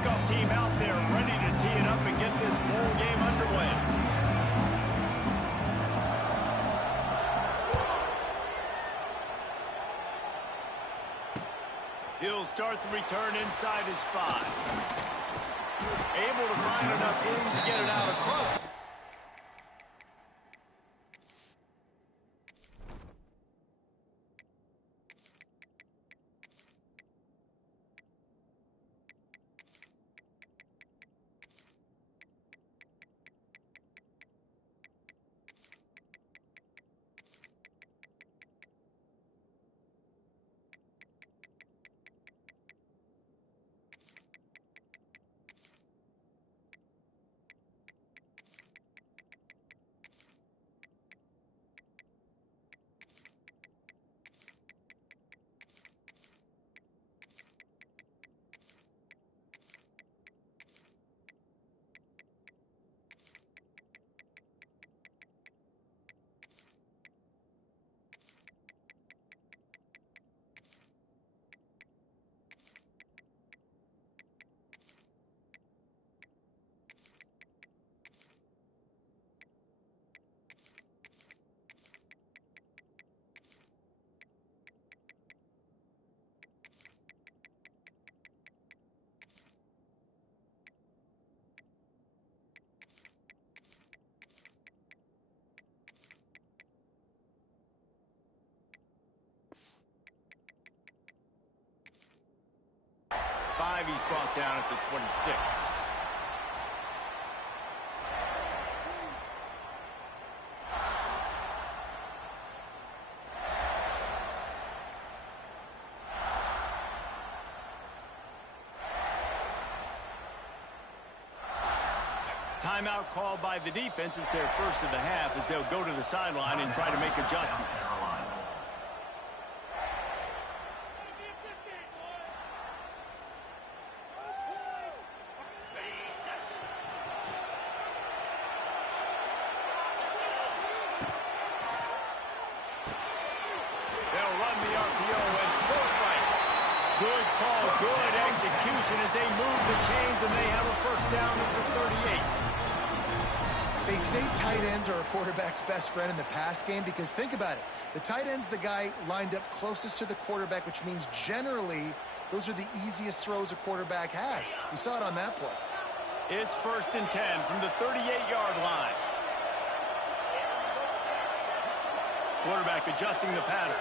kickoff team out there ready to tee it up and get this bowl game underway. He'll start the return inside his 5. Able to find enough room to get it out across. He's brought down at the 26. Timeout called by the defense. It's their first of the half as they'll go to the sideline and try to make adjustments. As they move the chains and they have a first down at the 38. They say tight ends are a quarterback's best friend in the pass game because think about it. The tight end's the guy lined up closest to the quarterback, which means generally those are the easiest throws a quarterback has. You saw it on that play. It's 1st and 10 from the 38-yard line. Quarterback adjusting the pattern.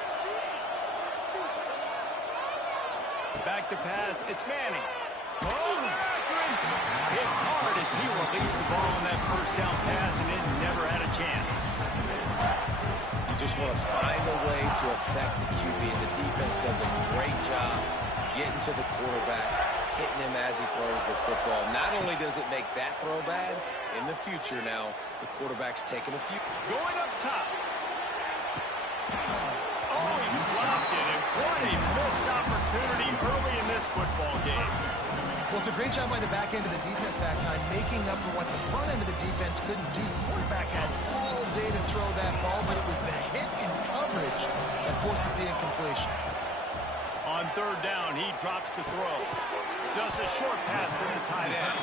Back to pass. It's Manning. Oh, after him. Hit hard as he released the ball on that first down pass, and it never had a chance. You just want to find a way to affect the QB, and the defense does a great job getting to the quarterback, hitting him as he throws the football. Not only does it make that throw bad, in the future now, the quarterback's taking a few. Going up top. Oh, he dropped it, and what a missed opportunity early in this football game. Well, it's a great job by the back end of the defense that time, making up for what the front end of the defense couldn't do. The quarterback had all day to throw that ball, but it was the hit in coverage that forces the incompletion. On 3rd down, he drops to throw. Just a short pass to the tight end.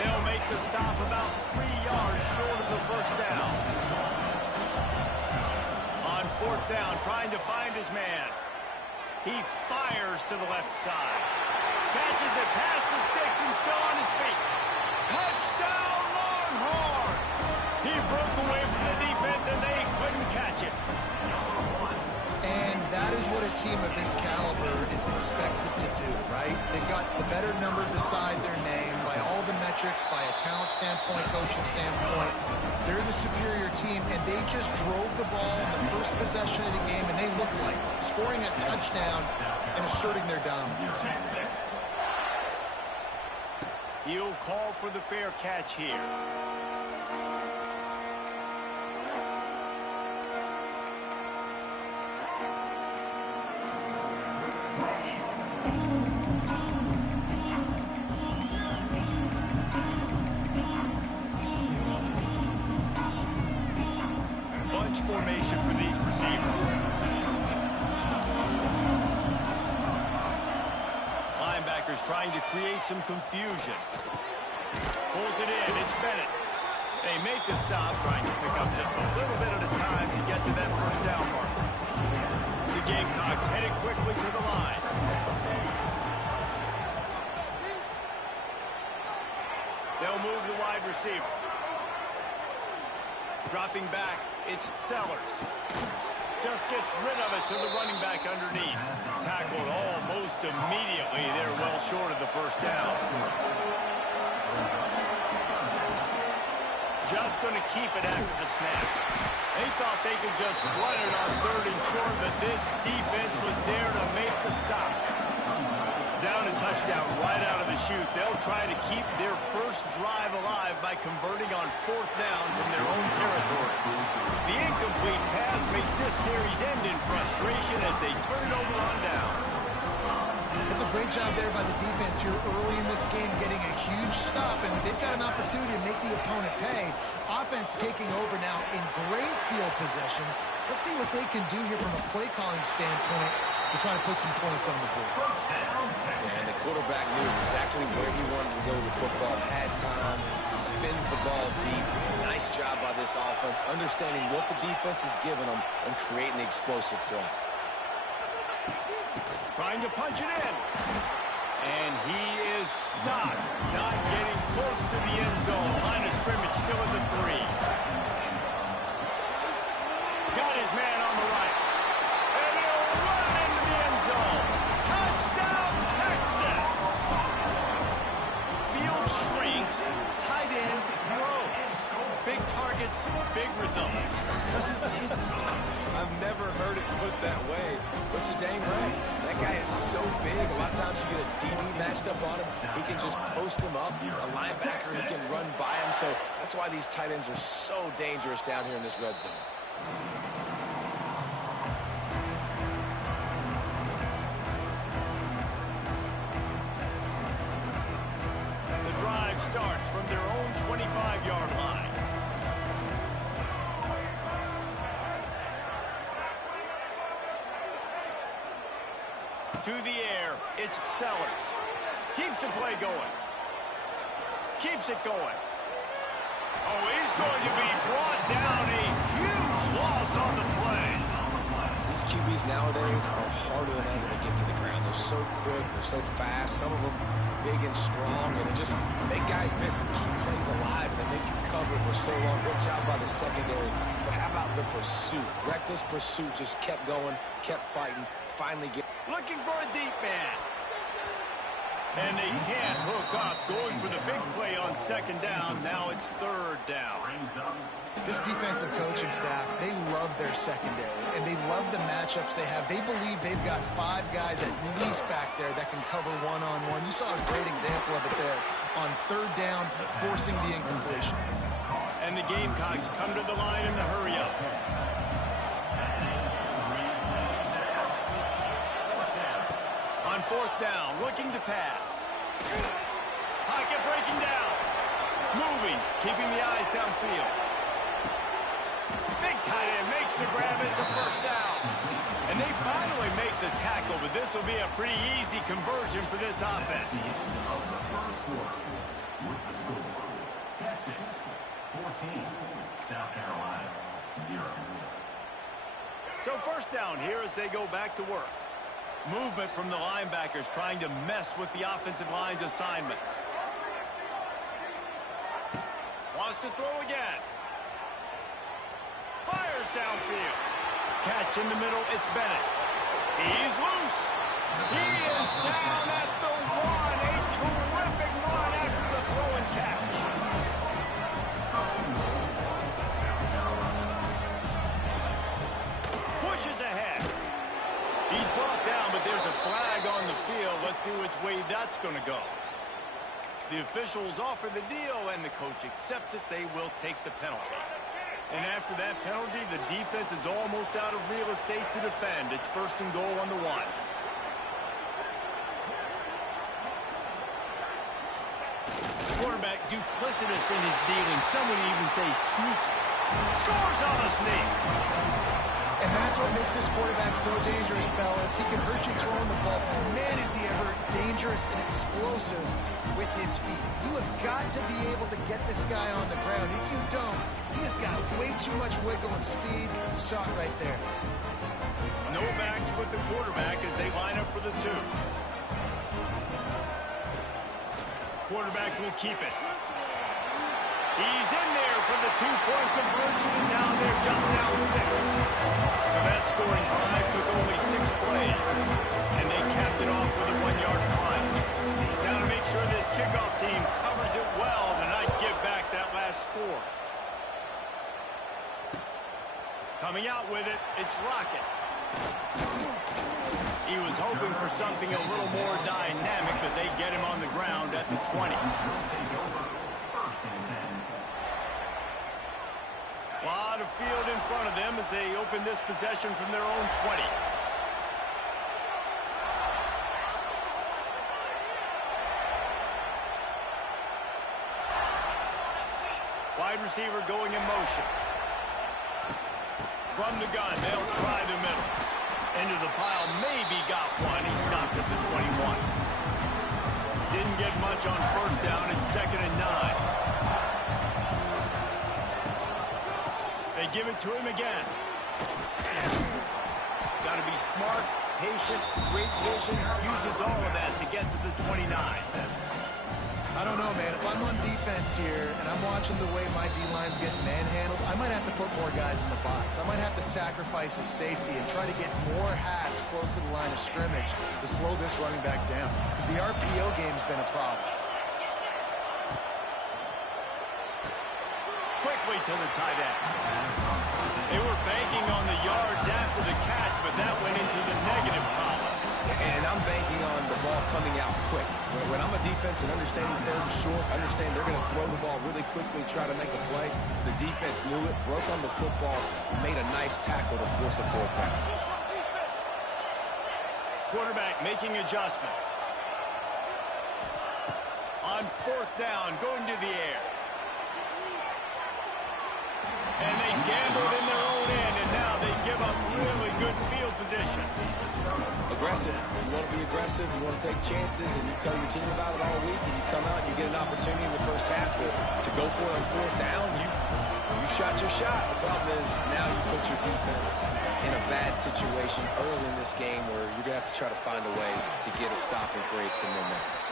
They'll make the stop about 3 yards short of the first down. On 4th down, trying to find his man. He fires to the left side. Catches it past the sticks and still on his feet. Touchdown, Longhorn! He broke away from the defense and they couldn't catch it. And that is what a team of this caliber is expected to do, right? They've got the better number beside their name by all the metrics, by a talent standpoint, coaching standpoint. They're the superior team, and they just drove the ball in the first possession of the game, and they looked like scoring a touchdown and asserting their dominance. He'll call for the fair catch here. Bunch formation for these receivers. Linebackers trying trying to create some confusion. Pulls it in. It's Bennett. They make the stop, trying to pick up just a little bit at a time to get to that first down marker. The Gamecocks headed quickly to the line. They'll move the wide receiver. Dropping back, it's Sellers. Just gets rid of it to the running back underneath. Tackled almost immediately. They're well short of the first down. Just going to keep it after the snap. They thought they could just run it on 3rd and short, but this defense was there to make the stop. Down a touchdown right out of the chute. They'll try to keep their first drive alive by converting on 4th down from their own territory. The incomplete pass makes this series end in frustration as they turn it over on downs. It's a great job there by the defense here early in this game, getting a huge stop, and they've got an opportunity to make the opponent pay. Offense taking over now in great field possession. Let's see what they can do here from a play calling standpoint to try to put some points on the board. Yeah, and the quarterback knew exactly where he wanted to go with the football, had time, spins the ball deep. Nice job by this offense, understanding what the defense is giving them and creating the explosive play. Trying to punch it in. And he is stopped. Not getting close to the end zone. Line of scrimmage still at the 3. Got his man on the right. And he'll run into the end zone. Touchdown, Texas! Field shrinks. Tight end grows. Big targets, big results. I've never heard it put that way, but you're dang right. That guy is so big. A lot of times you get a DB matched up on him. He can just post him up. A linebacker, he can run by him. So that's why these tight ends are so dangerous down here in this red zone. The drive starts from their own 25-yard line. To the air, it's Sellers. Keeps the play going. Keeps it going. Oh, he's going to be brought down. A huge loss on the play. These QBs nowadays are harder than ever to get to the ground. They're so quick. They're so fast. Some of them big and strong. And they just make guys miss and keep plays alive. And they make you cover for so long. Great job by the secondary. But how about the pursuit? Reckless pursuit. Just kept going, kept fighting, finally get. Looking for a deep man. And they can't hook up. Going for the big play on 2nd down. Now it's 3rd down. This defensive coaching staff, they love their secondary, and they love the matchups they have. They believe they've got 5 guys at least back there that can cover one-on-one. You saw a great example of it there on 3rd down, forcing the incompletion. And the Gamecocks come to the line in the hurry-up. On 4th down, looking to pass. Pocket breaking down. Moving, keeping the eyes downfield. Big tight end makes the grab. It's a 1st down. And they finally make the tackle, but this will be a pretty easy conversion for this offense. Texas 14, South Carolina 0. So 1st down here as they go back to work. Movement from the linebackers trying to mess with the offensive line's assignments. Wants to throw again. Fires downfield. Catch in the middle, it's Bennett. He's loose. He is down at the 1. A terrific run after the throw and catch. Pushes ahead. He's brought down, but there's a flag on the field. Let's see which way that's going to go. The officials offer the deal, and the coach accepts it. They will take the penalty. And after that penalty, the defense is almost out of real estate to defend. It's 1st and goal on the 1. Quarterback duplicitous in his dealing. Some would even say sneaky. Scores on a sneak. And that's what makes this quarterback so dangerous, fellas. He can hurt you throwing the ball. Man, is he ever dangerous and explosive with his feet. You have got to be able to get this guy on the ground. If you don't, he has got way too much wiggle and speed. You saw it right there. No backs with the quarterback as they line up for the 2. Quarterback will keep it. He's in there for the 2-point conversion, and now they're just down 6. So that scoring drive took only 6 plays, and they capped it off with a 1-yard punt. Now to make sure this kickoff team covers it well to not give back that last score. Coming out with it, it's Lockett. He was hoping for something a little more dynamic, but they get him on the ground at the 20. A lot of field in front of them as they open this possession from their own 20. Wide receiver going in motion. From the gun, they'll try the middle. Into the pile, maybe got one. He stopped at the 21. Didn't get much on first down. It's 2nd and 9. They give it to him again. Got to be smart, patient, great vision. Uses all of that to get to the 29. I don't know, man. If I'm on defense here and I'm watching the way my D-line's getting manhandled, I might have to put more guys in the box. I might have to sacrifice his safety and try to get more hats close to the line of scrimmage to slow this running back down, because the RPO game's been a problem. Quickly to the tight end. They were banking on the yards after the catch, but that went into the negative column. And I'm banking on the ball coming out quick. When I'm a defense and understanding 3rd and short, understand they're going to throw the ball really quickly, try to make a play. The defense knew it, broke on the football, made a nice tackle to force a 4th down. Quarterback making adjustments. On 4th down, going to the air. And they gambled in their own end, and now they give up really good field position. Aggressive. You want to be aggressive. You want to take chances, and you tell your team about it all week, and you come out and you get an opportunity in the first half to go for it on 4th down. You shot your shot. The problem is now you put your defense in a bad situation early in this game where you're going to have to try to find a way to get a stop and create some momentum.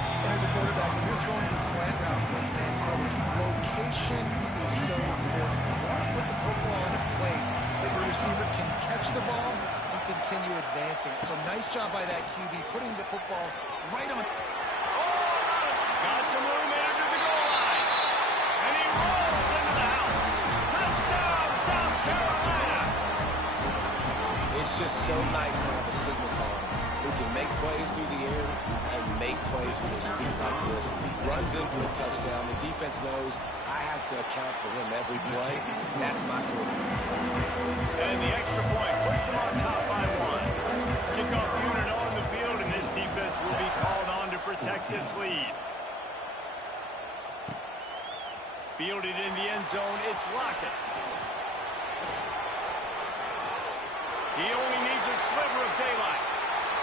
And as a quarterback, when you're throwing these slant routes against man coverage, location is so important. You want to put the football in a place that your receiver can catch the ball and continue advancing. So nice job by that QB, putting the football right on. Got some room into the goal line. And he rolls into the house. Touchdown, South Carolina. It's just so nice to have a signal caller who can make plays through the air and make plays with his feet like this. Runs in for a touchdown. The defense knows I have to account for him every play. That's my quarterback. And the extra point puts them on top by 1. Kickoff unit on the field, and this defense will be called on to protect this lead. Fielded in the end zone, it's Lockett. He only needs a sliver of daylight.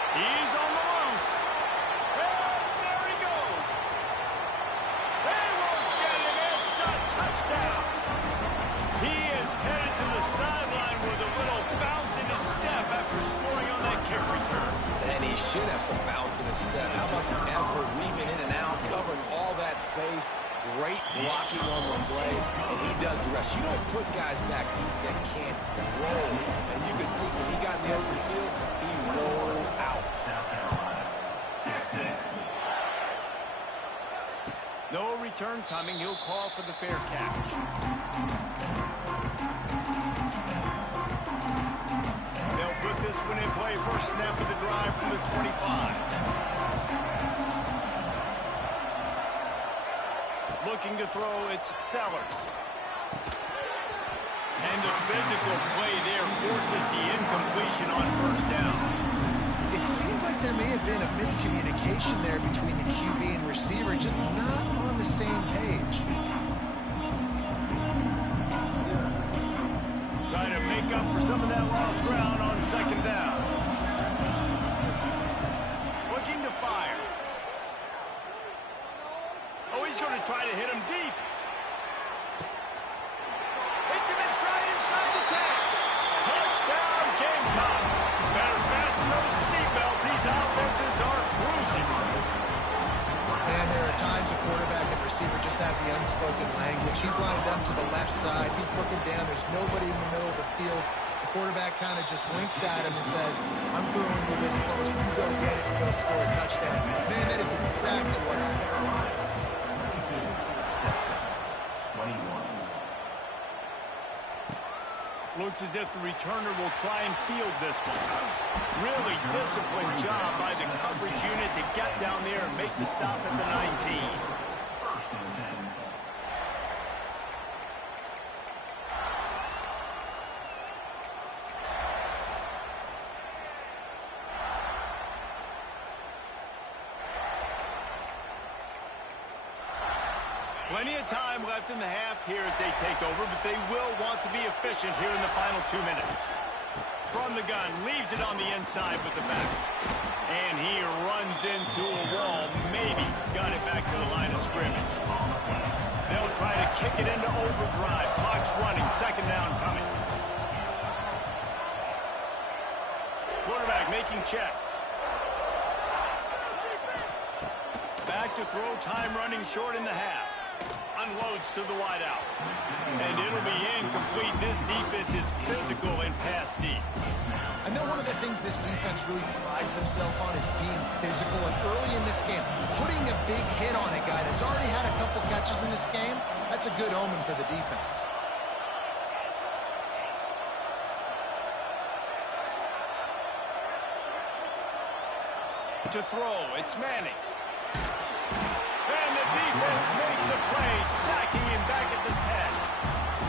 He's on the loose. And there he goes. They won't get him. It's a touchdown. He is headed to the sideline with a little bounce in his step after scoring on that kick return. And he should have some bounce in his step. How about the effort, weaving in and out, covering all that space. Great blocking on the play, and he does the rest. You don't put guys back deep that can't roll. And you could see when he got in the open field, he rolled out. South Carolina, 6-6. No return coming. He'll call for the fair catch. They'll put this one in play. First snap of the drive from the 25. Looking to throw, it's Sellers. And the physical play there forces the incompletion on first down. It seemed like there may have been a miscommunication there between the QB and receiver, just not on the same page. Trying to make make up for some of that lost ground on second down. Looking to fire. Oh, he's going to try to hit him deep. Hits him in stride inside the 10. Touchdown, Gamecocks. Better fasten those seatbelts. These offenses are cruising. And there are times a quarterback and receiver just have the unspoken language. He's lined up to the left side. He's looking down. There's nobody in the middle of the field. The quarterback kind of just winks at him and says, I'm throwing you this post. You go get it and go score a touchdown. Man, that is exactly what happened. Looks as if the returner will try and field this one. Really disciplined job by the coverage unit to get down there and make the stop at the 19. First and 10. Plenty of time left in the half here as they take over, but they will want to be efficient here in the final 2 minutes. From the gun, leaves it on the inside with the back. And he runs into a wall, maybe got it back to the line of scrimmage. They'll try to kick it into overdrive. Clock's running, second down coming. Quarterback making checks. Back to throw, time running short in the half. Unloads to the wideout. And it'll be incomplete. This defense is physical and pass deep. I know one of the things this defense really prides themselves on is being physical. And early in this game, putting a big hit on a guy that's already had a couple catches in this game, that's a good omen for the defense. To throw, it's Manning. And the defense makes a play, sacking him back at the 10.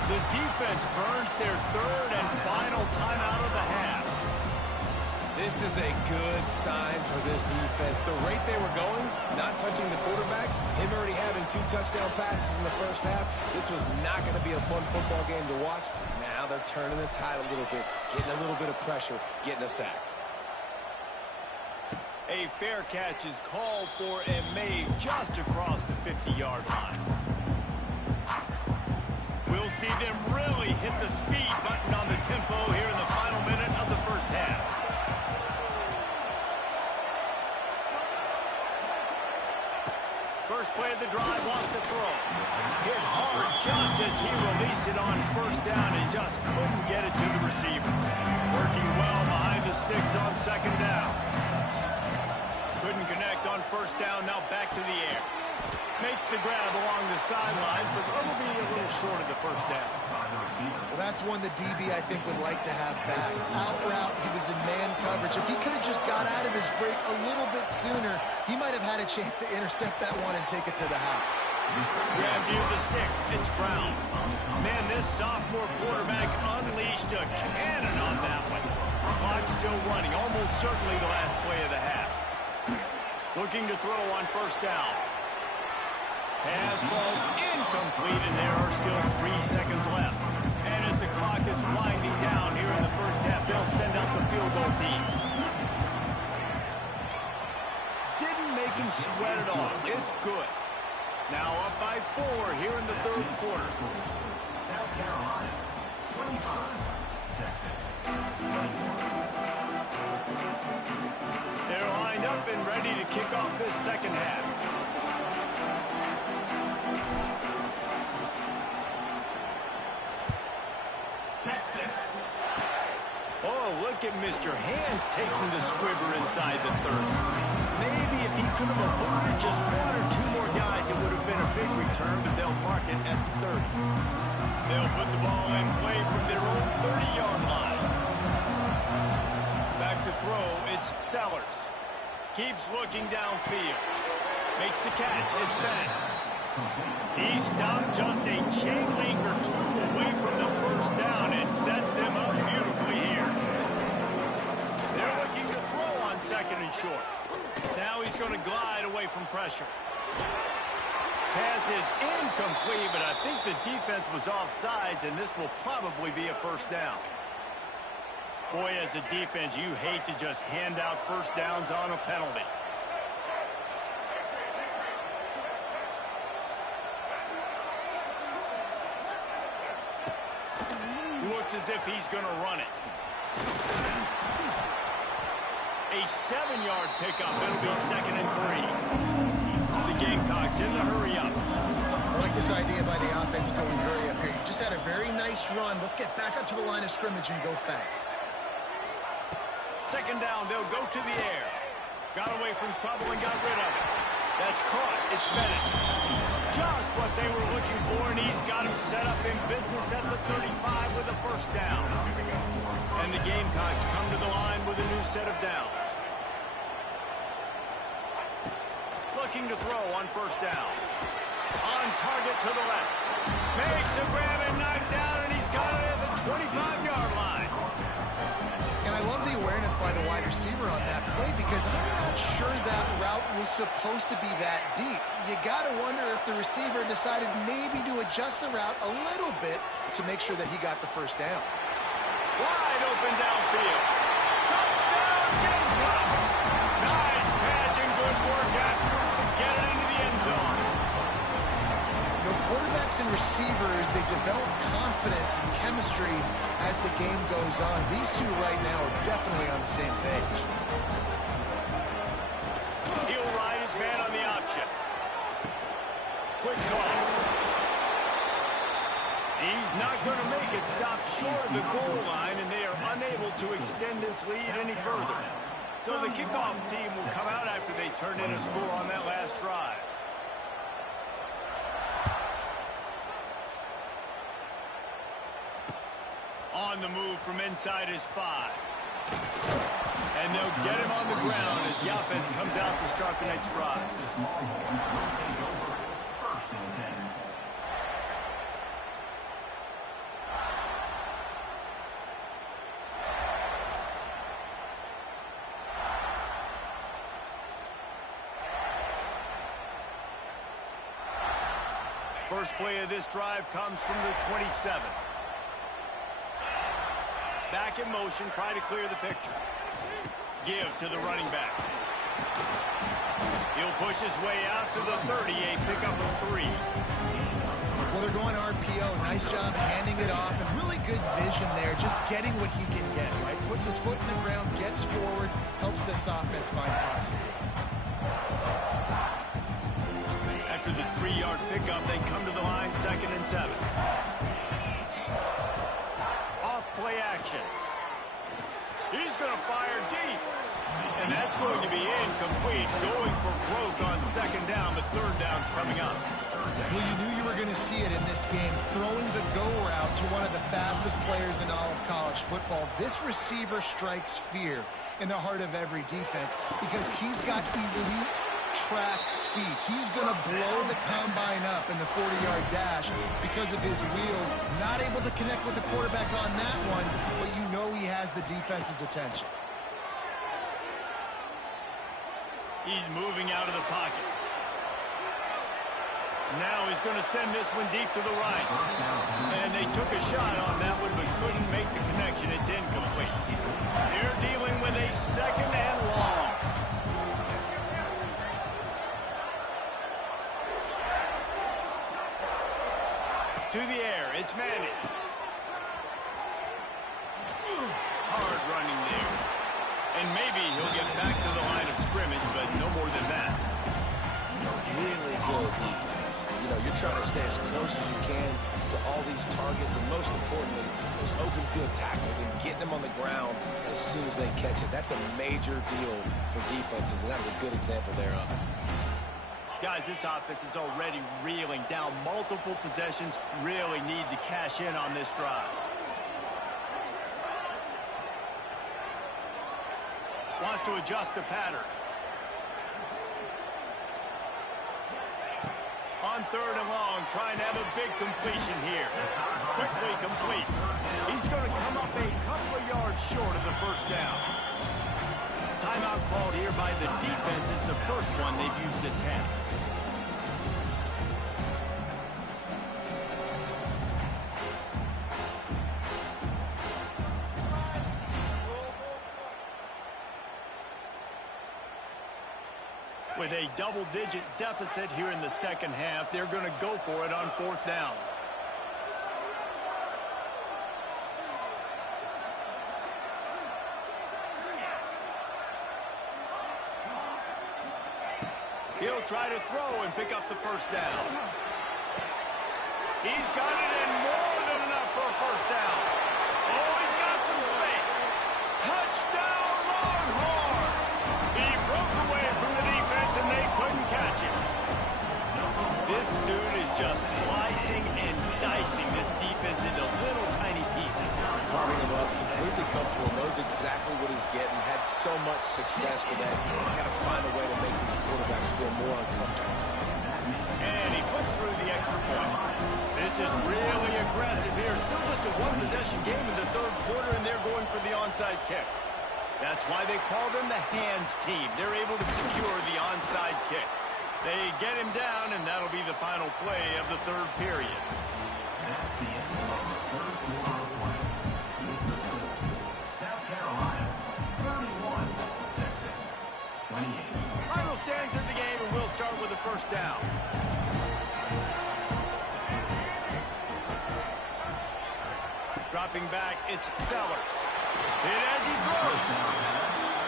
The defense burns their third and final timeout of the half. This is a good sign for this defense. The rate they were going, not touching the quarterback, him already having 2 touchdown passes in the first half, this was not going to be a fun football game to watch. Now they're turning the tide a little bit, getting a little bit of pressure, getting a sack. A fair catch is called for and made just across the 50-yard line. We'll see them really hit the speed button on the tempo here in the final minute of the first half. First play of the drive, wants to throw. Hit hard just as he released it on first down and just couldn't get it to the receiver. Working well behind the sticks on second down. Couldn't connect on first down, now back to the air. Makes the grab along the sidelines, but it'll be a little short of the first down. Well, that's one the DB, I think, would like to have back. Out route, he was in man coverage. If he could have just got out of his break a little bit sooner, he might have had a chance to intercept that one and take it to the house. Grab near the sticks, it's Brown. Man, this sophomore quarterback unleashed a cannon on that one. Clock's still running, almost certainly the last play of the half. Looking to throw on first down. Pass falls incomplete, and there are still 3 seconds left. And as the clock is winding down here in the first half, they'll send out the field goal team. Didn't make him sweat at all. It's good. Now up by 4 here in the third quarter. South Carolina, 25. Texas, 21. They're lined up and ready to kick off this second half. Texas. Oh, look at Mr. Hands taking the squibber inside the 30. Maybe if he could have eluded just 1 or 2 more guys, it would have been a big return, but they'll mark it at the 30. They'll put the ball in play from their own 30-yard line. Back to throw, it's Sellers. Keeps looking downfield. Makes the catch, it's Bennett. He stopped just a chain link or 2 away from the first down and sets them up beautifully here. They're looking to throw on second and short. Now he's going to glide away from pressure. Pass is incomplete, but I think the defense was offsides, and this will probably be a first down. Boy, as a defense, you hate to just hand out first downs on a penalty. Looks as if he's going to run it. A 7-yard pickup. It'll be 2nd and 3. The Gamecocks in the hurry up. I like this idea by the offense going hurry up here. You just had a very nice run. Let's get back up to the line of scrimmage and go fast. 2nd down, they'll go to the air. Got away from trouble and got rid of it. That's caught. It's Bennett. Just what they were looking for, and he's got him set up in business at the 35 with a first down. And the Gamecocks come to the line with a new set of downs. Looking to throw on first down. On target to the left. Makes a grab and knocked down, and he's got it at the 25-yard line. And I love the awareness by the wide receiver on that play because I'm not sure that route was supposed to be that deep. You got to wonder if the receiver decided maybe to adjust the route a little bit to make sure that he got the first down. Wide open downfield. Touchdown, Gamecocks! Nice catch and good work afterwards to get it into the end zone. You know, quarterbacks and receivers, they develop confidence and chemistry as the game goes on. These two right now are definitely on the same page. He'll ride his man on the option. Quick toss. He's not going to make it. Stop short of the goal line, and they are unable to extend this lead any further. So the kickoff team will come out after they turn in a score on that last drive. On the move from inside his 5. And they'll get him on the ground as the offense comes out to start the next drive. First and 10. First play of this drive comes from the 27. Back in motion, try to clear the picture. Give to the running back. He'll push his way out to the 30, a pickup of 3. Well, they're going RPO. Nice job handing it off, and really good vision there, just getting what he can get, right? Puts his foot in the ground, gets forward, helps this offense find positive gains. After the 3-yard pickup, they come to the line, 2nd and 7. Play action. He's going to fire deep. And that's going to be incomplete. Going for broke on 2nd down, but 3rd down's coming up. Well, you knew you were going to see it in this game. Throwing the go route to one of the fastest players in all of college football. This receiver strikes fear in the heart of every defense because he's got elite track speed. He's going to blow the combine up in the 40-yard dash because of his wheels. Not able to connect with the quarterback on that one, but you know he has the defense's attention. He's moving out of the pocket. Now he's going to send this one deep to the right. And they took a shot on that one, but couldn't make the connection. It's incomplete. They're dealing with a 2nd and long. To the air, it's Manning. Hard running there. And maybe he'll get back to the line of scrimmage, but no more than that. Really good defense. You know, you're trying to stay as close as you can to all these targets, and most importantly, those open field tackles and getting them on the ground as soon as they catch it. That's a major deal for defenses, and that was a good example thereof. Guys, this offense is already reeling down multiple possessions. Really need to cash in on this drive. Wants to adjust the pattern. On 3rd and long, trying to have a big completion here. Quickly complete. He's going to come up a couple of yards short of the first down. Timeout called here by the defense. It's the first one they've used this half. With a double-digit deficit here in the second half, they're going to go for it on fourth down. He'll try to throw and pick up the first down. He's got it in more than enough for a first down. Oh, he's got some space. Touchdown, Longhorns! He broke away from the defense and they couldn't catch him. This dude is just slicing and dicing this defense into little tiny pieces. Carving him up, completely comfortable, knows exactly what he's getting, had so much success today. Got to find a way to make these quarterbacks feel more uncomfortable. And he puts through the extra point. This is really aggressive here. Still just a one-possession game in the third quarter, and they're going for the onside kick. That's why they call them the hands team. They're able to secure the onside kick. They get him down, and that'll be the final play of the third period. That's the end of the third quarter of play. South Carolina, 31. Texas, 28. Final stands of the game, and we'll start with the first down. Dropping back, it's Sellers. Hit as he throws.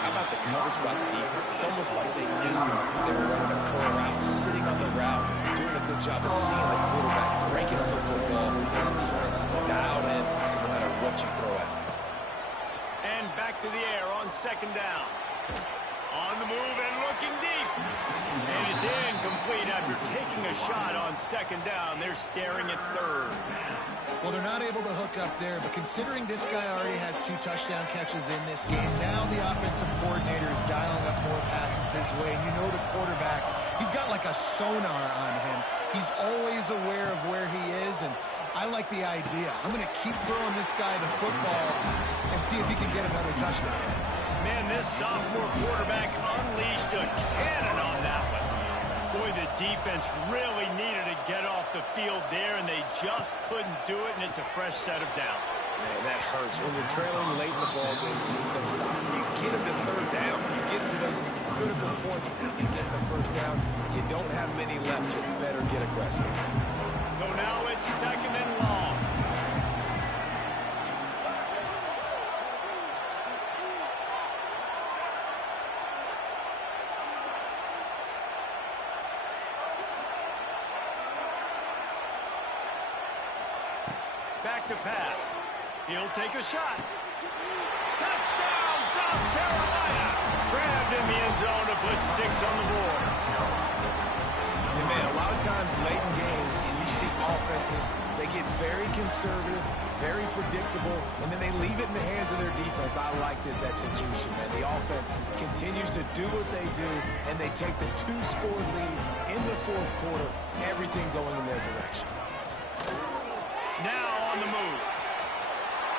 How about the coverage by the defense? It's almost like they knew they were running a curl route, sitting on the route, doing a good job of seeing the quarterback breaking up the football. This defense is dialed in to no matter what you throw at. And back to the air on second down. On the move and looking deep. And it's incomplete after taking a shot on second down. They're staring at third. Well, they're not able to hook up there, but considering this guy already has 2 touchdown catches in this game, now the offensive coordinator is dialing up more passes his way. And you know the quarterback, he's got like a sonar on him. He's always aware of where he is, and I like the idea. I'm going to keep throwing this guy the football and see if he can get another touchdown. Man, this sophomore quarterback unleashed a cannon on that one. Boy, the defense really needed to get off the field there, and they just couldn't do it, and it's a fresh set of downs. Man, that hurts. When you're trailing late in the ballgame, you need those stops. You get them to third down. You get to those critical points. You get the first down. You don't have many left. You better get aggressive. So now it's second and long. Back to pass. He'll take a shot. Touchdown, South Carolina! Grabbed in the end zone to put 6 on the board. And man, a lot of times late in games, you see offenses, they get very conservative, very predictable, and then they leave it in the hands of their defense. I like this execution, man. The offense continues to do what they do, and they take the 2-score lead in the fourth quarter, everything going in their direction. Now on the move.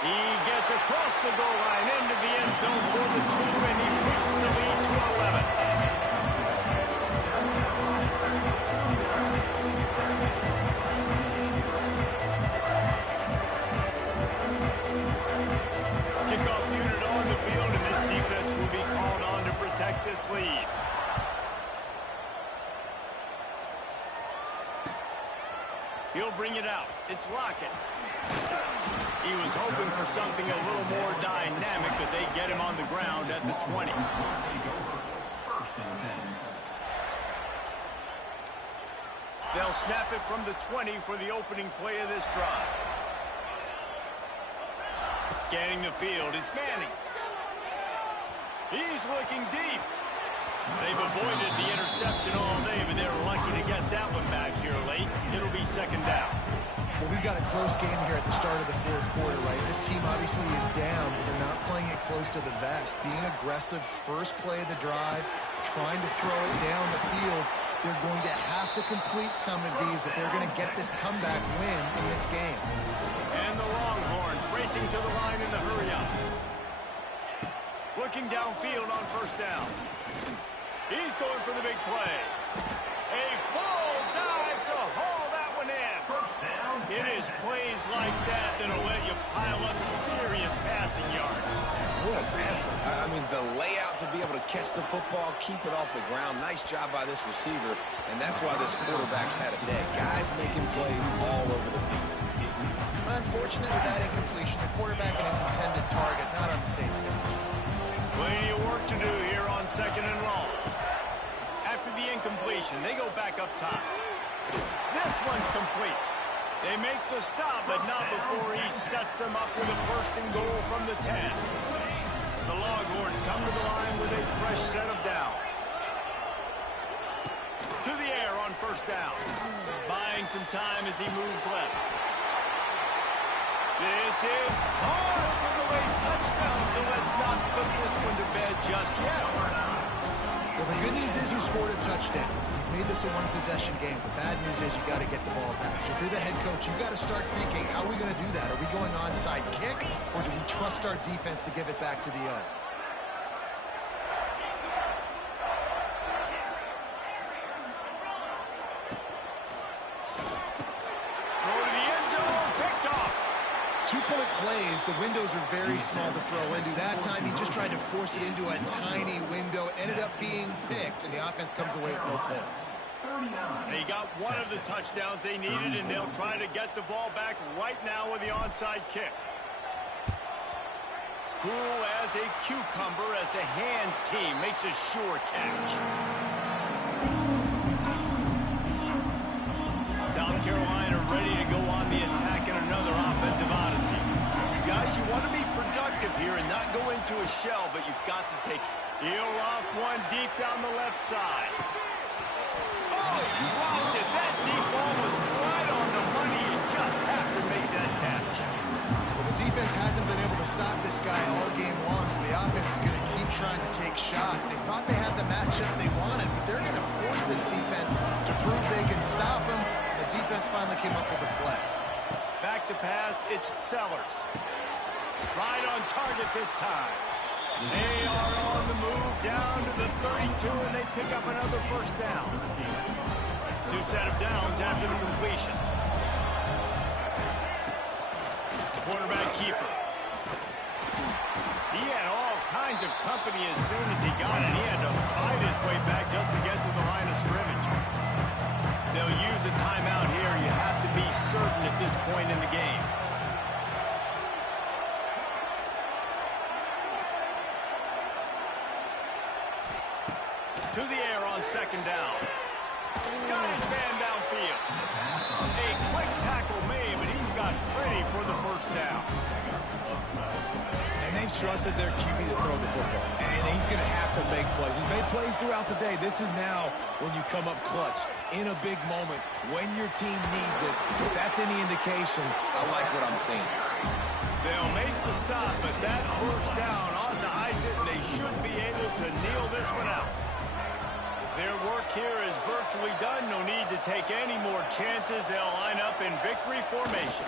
He gets across the goal line into the end zone for the 2, and he pushes the lead to 11. Kickoff unit on the field, and this defense will be called on to protect this lead. He'll bring it out. It's Lockett. He was hoping for something a little more dynamic, but they get him on the ground at the 20. First and 10. They'll snap it from the 20 for the opening play of this drive. Scanning the field, it's Manning. He's looking deep. They've avoided the interception all day, but they're lucky to get that one back here late. It'll be second down. Well, we've got a close game here at the start of the fourth quarter, right? This team obviously is down, but they're not playing it close to the vest. Being aggressive, first play of the drive, trying to throw it down the field. They're going to have to complete some of these if they're going to get this comeback win in this game. And the Longhorns racing to the line in the hurry-up. Looking downfield on first down. He's going for the big play. A full dive to haul that one in. First down. It is plays like that that'll let you pile up some serious passing yards. What an effort. I mean, the layout to be able to catch the football, keep it off the ground. Nice job by this receiver, and that's why this quarterback's had a day. Guys making plays all over the field. Unfortunately, with that incompletion, the quarterback and his intended target not on the same page. Plenty of work to do here on 2nd and long. After the incompletion, they go back up top. This one's complete. They make the stop, but not before he sets them up with a 1st and goal from the 10. The Longhorns come to the line with a fresh set of downs. To the air on 1st down. Buying some time as he moves left. This is caught for the late touchdown, so let's not put this one to bed just yet. Well, the good news is you scored a touchdown. You made this a one-possession game. The bad news is you got to get the ball back. So if you're the head coach, you got to start thinking, how are we going to do that? Are we going onside kick, or do we trust our defense to give it back to the owner? Two-point plays, the windows are very small to throw into. That time, he just tried to force it into a tiny window. Ended up being picked, and the offense comes away with no points. They got one of the touchdowns they needed, and they'll try to get the ball back right now with the onside kick. Cool as a cucumber as the hands team makes a sure catch. South Carolina ready to go on the attack in another offensive odyssey. Guys, you want to be productive here and not go into a shell, but you've got to take it. He'll loft one deep down the left side. Oh, he dropped it. That deep ball was right on the money. You just have to make that catch. Well, the defense hasn't been able to stop this guy all game long, so the offense is going to keep trying to take shots. They thought they had the matchup they wanted, but they're going to force this defense to prove they can stop him. The defense finally came up with a play. Back to pass, it's Sellers. Right on target this time. They are on the move down to the 32, and they pick up another 1st down. New set of downs after the completion. Quarterback keeper. He had all kinds of company as soon as he got it. He had to fight his way back just to get to the line of scrimmage. They'll use a timeout here. You have to be certain at this point in the game. To the air on 2nd down. Got his man downfield. A quick tackle made, but he's got ready for the 1st down. And they've trusted their QB to throw the football. And he's going to have to make plays. He's made plays throughout the day. This is now when you come up clutch in a big moment when your team needs it. If that's any indication, I like what I'm seeing. They'll make the stop, but that 1st down ought to ice it, and they should be able to kneel this one out. Their work here is virtually done. No need to take any more chances. They'll line up in victory formation.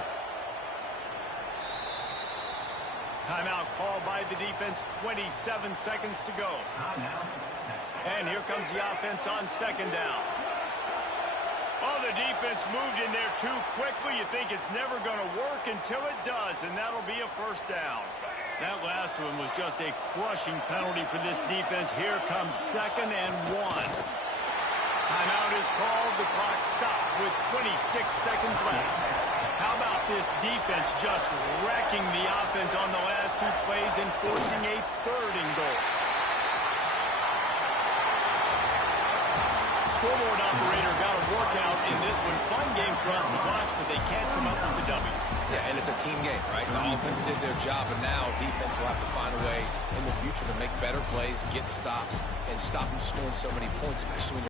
Timeout called by the defense, 27 seconds to go. And here comes the offense on 2nd down. Oh, the defense moved in there too quickly. You think it's never going to work until it does, and that'll be a 1st down. That last one was just a crushing penalty for this defense. Here comes 2nd and 1. Timeout is called. The clock stopped with 26 seconds left. How about this defense just wrecking the offense on the last 2 plays and forcing a 3rd and goal? Scoreboard operator got a workout in this one. Fun game for us to watch, but they can't come up with the W. Yeah, and it's a team game, right? The offense did their job, and now defense will have to find a way in the future to make better plays, get stops, and stop them scoring so many points, especially when